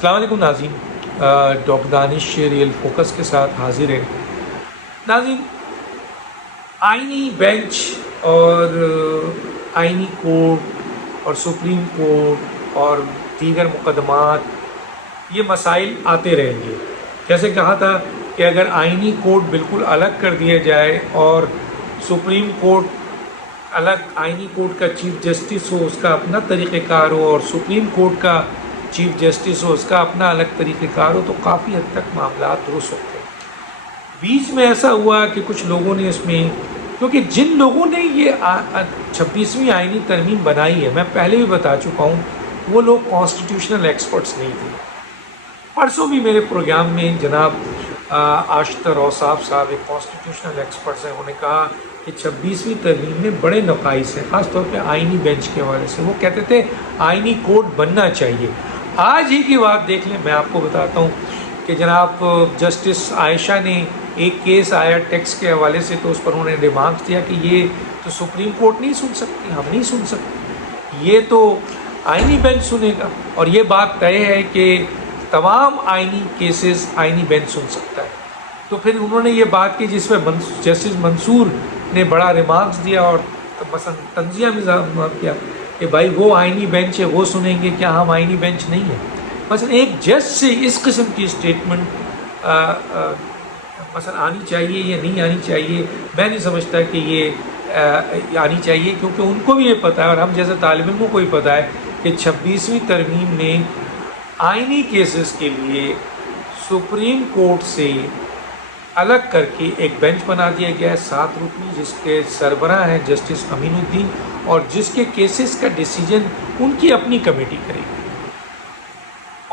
السلام علیکم ناظرین، ڈاکٹر دانش ریئل فوکس کے ساتھ حاضر ہے۔ ناظرین، آئینی بینچ اور آئینی کورٹ اور سپریم کورٹ اور دیگر مقدمات، یہ مسائل آتے رہیں گے۔ جیسے کہا تھا کہ اگر آئینی کورٹ بالکل الگ کر دیا جائے اور سپریم کورٹ الگ، آئینی کورٹ کا چیف جسٹس ہو، اس کا اپنا طریقہ کار ہو، اور سپریم کورٹ کا چیف جسٹس ہو، اس کا اپنا الگ طریقہ کار ہو، تو کافی حد تک معاملات درست ہوتے ہیں۔ بیچ میں ایسا ہوا کہ کچھ لوگوں نے اس میں، کیونکہ جن لوگوں نے یہ 26ویں آئینی ترمیم بنائی ہے، میں پہلے بھی بتا چکا ہوں، وہ لوگ کانسٹیٹیوشنل ایکسپرٹس نہیں تھے۔ پرسوں بھی میرے پروگرام میں جناب آشتر اوصاف صاحب ایک کانسٹیٹیوشنل ایکسپرٹس ہیں، انہوں نے کہا کہ 26ویں ترمیم میں بڑے نقائص ہیں، خاص طور پہ آئینی بینچ کے حوالے سے۔ وہ کہتے تھے آئینی کوڈ بننا چاہیے۔ آج ہی کی بات دیکھ لیں، میں آپ کو بتاتا ہوں کہ جناب جسٹس عائشہ نے ایک کیس آیا ٹیکس کے حوالے سے، تو اس پر انہوں نے ریمارکس دیا کہ یہ تو سپریم کورٹ نہیں سن سکتی، ہم نہیں سن سکتے، یہ تو آئینی بینچ سنے گا، اور یہ بات طے ہے کہ تمام آئینی کیسز آئینی بینچ سن سکتا ہے۔ تو پھر انہوں نے یہ بات کی جس پہ جسٹس منصور نے بڑا ریمارکس دیا اور مثلا تنزیہ میں کیا کہ بھائی وہ آئینی بینچ ہے، وہ سنیں گے، کیا ہم آئینی بینچ نہیں ہیں؟ مثلا ایک جج سے اس قسم کی اسٹیٹمنٹ مثلا آنی چاہیے یا نہیں آنی چاہیے؟ میں نہیں سمجھتا کہ یہ آنی چاہیے، کیونکہ ان کو بھی یہ پتہ ہے اور ہم جیسے طالب علموں کو بھی پتہ ہے کہ 26ویں ترمیم میں آئینی کیسز کے لیے سپریم کورٹ سے الگ کر کے ایک بینچ بنا دیا گیا ہے 7 رکنی، جس کے سربراہ ہیں جسٹس امین الدین، اور جس کے کیسز کا ڈیسیجن ان کی اپنی کمیٹی کرے گی،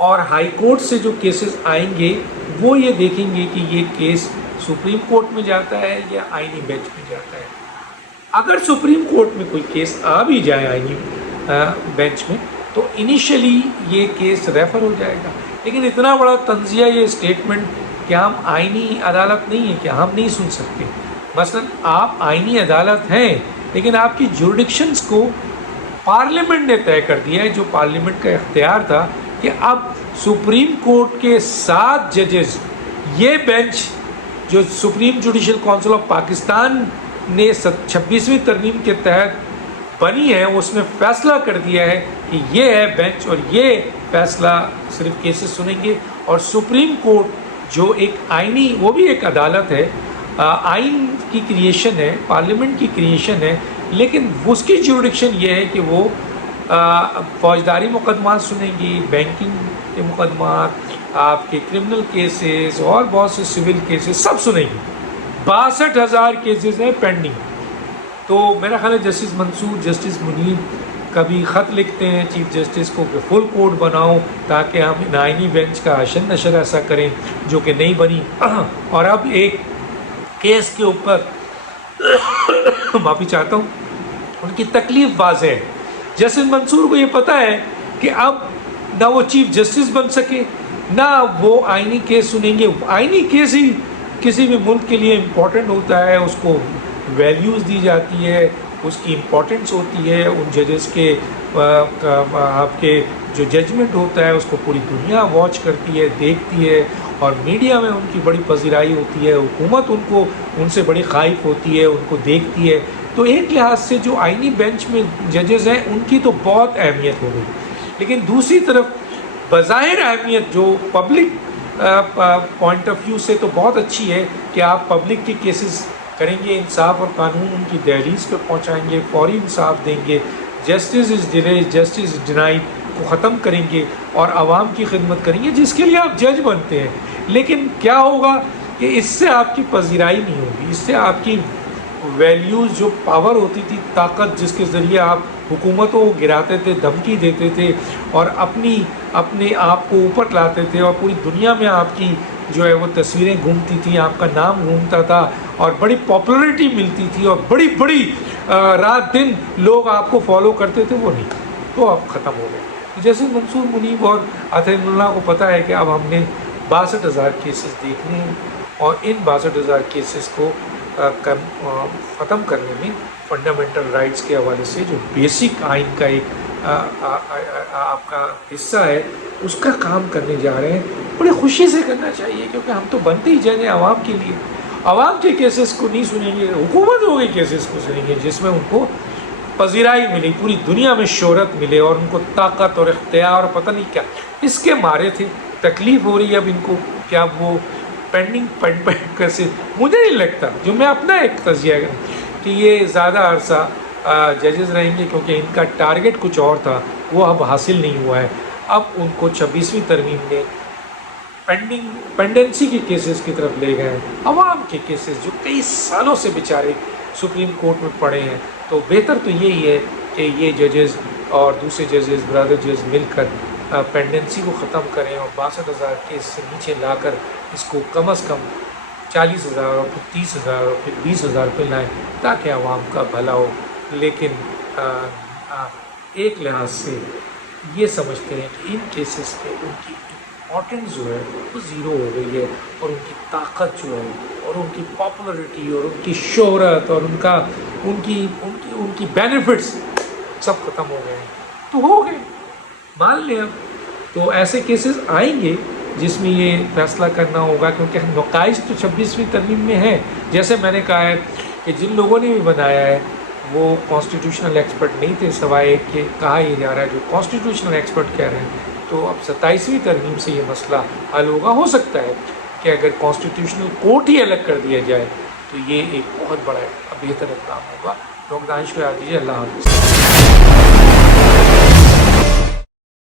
اور ہائی کورٹ سے جو کیسز آئیں گے وہ یہ دیکھیں گے کہ یہ کیس سپریم کورٹ میں جاتا ہے یا آئینی بینچ میں جاتا ہے۔ اگر سپریم کورٹ میں کوئی کیس آ بھی جائے آئینی بینچ میں، تو انیشلی یہ کیس ریفر ہو جائے گا۔ لیکن اتنا بڑا تنزیہ، یہ اسٹیٹمنٹ کہ ہم آئینی عدالت نہیں ہیں، کہ ہم نہیں سن سکتے۔ مثلا آپ آئینی عدالت ہیں، لیکن آپ کی جورڈکشنز کو پارلیمنٹ نے طے کر دیا ہے، جو پارلیمنٹ کا اختیار تھا کہ اب سپریم کورٹ کے 7 ججز، یہ بینچ جو supreme judicial council of Pakistan نے 26ویں ترمیم کے تحت بنی ہے، اس نے فیصلہ کر دیا ہے کہ یہ ہے بینچ، اور یہ فیصلہ صرف کیسز سنیں گے۔ اور سپریم کورٹ جو ایک آئینی، وہ بھی ایک عدالت ہے، آئین کی کریشن ہے، پارلیمنٹ کی کریشن ہے، لیکن اس کی جورڈکشن یہ ہے کہ وہ فوجداری مقدمات سنیں گی، بینکنگ کے مقدمات، آپ کے کرمنل کیسز اور بہت سے سول کیسز سب سنیں گی۔ 62,000 کیسز ہیں پینڈنگ۔ تو میرا خیال ہے جسٹس منصور، جسٹس منیب کبھی خط لکھتے ہیں چیف جسٹس کو کہ فل کوڈ بناؤ تاکہ ہم آئینی بینچ کا اشن نشر ایسا کریں، جو کہ نہیں بنی۔ اور اب ایک کیس کے اوپر معافی چاہتا ہوں، ان کی تکلیف واضح ہے۔ جسٹس منصور کو یہ پتہ ہے کہ اب نہ وہ چیف جسٹس بن سکے، نہ وہ آئینی کیس سنیں گے۔ آئینی کیس ہی کسی بھی ملک کے لیے امپورٹنٹ ہوتا ہے، اس کو ویلیوز دی جاتی ہے، اس کی امپورٹنس ہوتی ہے، ان ججز کے آپ کے جو ججمنٹ ہوتا ہے اس کو پوری دنیا واچ کرتی ہے، دیکھتی ہے، اور میڈیا میں ان کی بڑی پذیرائی ہوتی ہے، حکومت ان سے بڑی خائف ہوتی ہے، ان کو دیکھتی ہے۔ تو ایک لحاظ سے جو آئینی بینچ میں ججز ہیں ان کی تو بہت اہمیت ہو گئی، لیکن دوسری طرف بظاہر اہمیت جو پبلک پوائنٹ آف ویو سے تو بہت اچھی ہے کہ آپ پبلک کے کیسز کریں گے، انصاف اور قانون ان کی دہلیز پہ پہنچائیں گے، فوری انصاف دیں گے، justice is delayed, justice is denied کو ختم کریں گے، اور عوام کی خدمت کریں گے، جس کے لیے آپ جج بنتے ہیں۔ لیکن کیا ہوگا کہ اس سے آپ کی پذیرائی نہیں ہوگی، اس سے آپ کی ویلیوز، جو پاور ہوتی تھی، طاقت جس کے ذریعے آپ حکومتوں کو گراتے تھے، دھمکی دیتے تھے، اور اپنے آپ کو اوپر لاتے تھے، اور پوری دنیا میں آپ کی جو ہے وہ تصویریں گھومتی تھیں، آپ کا نام گھومتا تھا، اور بڑی پاپولرٹی ملتی تھی، اور بڑی رات دن لوگ آپ کو فالو کرتے تھے، وہ نہیں، تو اب ختم ہو گئے۔ جیسے منصور منیب اور اطہر اللہ کو پتہ ہے کہ اب ہم نے 62,000 کیسز دیکھنے ہیں، اور ان 62,000 کیسز کو ختم کرنے میں فنڈامنٹل رائٹس کے حوالے سے جو بیسک آئین کا ایک آپ کا حصہ ہے اس کا کام کرنے جا رہے ہیں، بڑے خوشی سے کرنا چاہیے، کیونکہ ہم تو بنتے ہی جج ہیں عوام کے لیے. عوام کے کیسز کو نہیں سنیں گے، حکومتوں کے کیسز کو سنیں گے جس میں ان کو پذیرائی ملی، پوری دنیا میں شہرت ملے اور ان کو طاقت اور اختیار اور پتہ نہیں کیا اس کے مارے تھے. تکلیف ہو رہی ہے اب ان کو کیا وہ پینڈنگ کیسے. مجھے نہیں لگتا، جو میں اپنا ایک تجزیہ ہے کہ یہ زیادہ عرصہ ججز رہیں گے، کیونکہ ان کا ٹارگٹ کچھ اور تھا وہ اب حاصل نہیں ہوا ہے. اب ان کو 26ویں ترمیم میں پینڈنسی کے کیسز کی طرف لے گئے ہیں، عوام کے کیسز جو کئی سالوں سے بیچارے سپریم کورٹ میں پڑے ہیں. تو بہتر تو یہی ہے کہ یہ ججز اور دوسرے ججز برادر ججز مل کر پینڈنسی کو ختم کریں اور 62,000 کیس سے نیچے لا کر اس کو کم از کم 40,000 اور پھر 30,000 اور پھر 20,000 پہ لائیں تاکہ عوام کا بھلا ہو. لیکن ایک لحاظ سے یہ سمجھتے ہیں کہ ان کیسز پہ ان کی امپورٹنس جو ہے وہ زیرو ہو گئی ہے، اور ان کی طاقت جو ہے اور ان کی پاپولرٹی اور ان کی شہرت اور ان کی بینیفٹس سب ختم ہو گئے ہیں. تو ہو گئے، مان لیں اب. تو ایسے کیسز آئیں گے جس میں یہ فیصلہ کرنا ہوگا، کیونکہ نقائص تو 26ویں ترمیم میں ہیں. جیسے میں نے کہا ہے کہ جن لوگوں نے بھی بنایا ہے وہ کانسٹیٹیوشنل ایکسپرٹ نہیں تھے، سوائے ایک کہ کہا یہ جا رہا ہے جو کانسٹیٹیوشنل ایکسپرٹ کہہ رہے ہیں. تو اب 27ویں ترمیم سے یہ مسئلہ حل ہوگا. ہو سکتا ہے کہ اگر کانسٹیٹیوشنل کورٹ ہی الگ کر دیا جائے تو یہ ایک بہت بڑا بہتر اقدام ہوگا. ڈاکٹر دانش کو یاد دیجیے. اللہ حافظ.